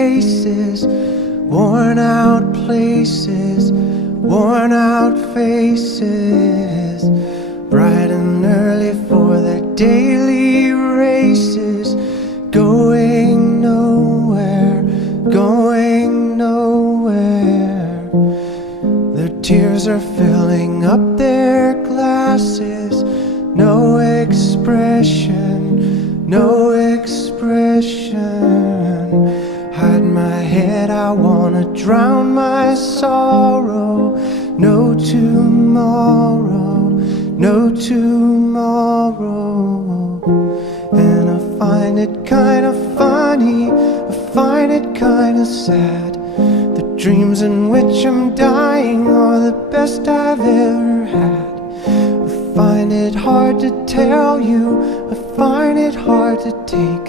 faces, worn out places, worn out faces, bright and early for their daily races, going nowhere, going nowhere. Their tears are filling up their glasses, no expression, no expression. Hide my head, I wanna drown my sorrow. No tomorrow, no tomorrow. And I find it kinda funny, I find it kinda sad. The dreams in which I'm dying are the best I've ever had. I find it hard to tell you, I find it hard to take.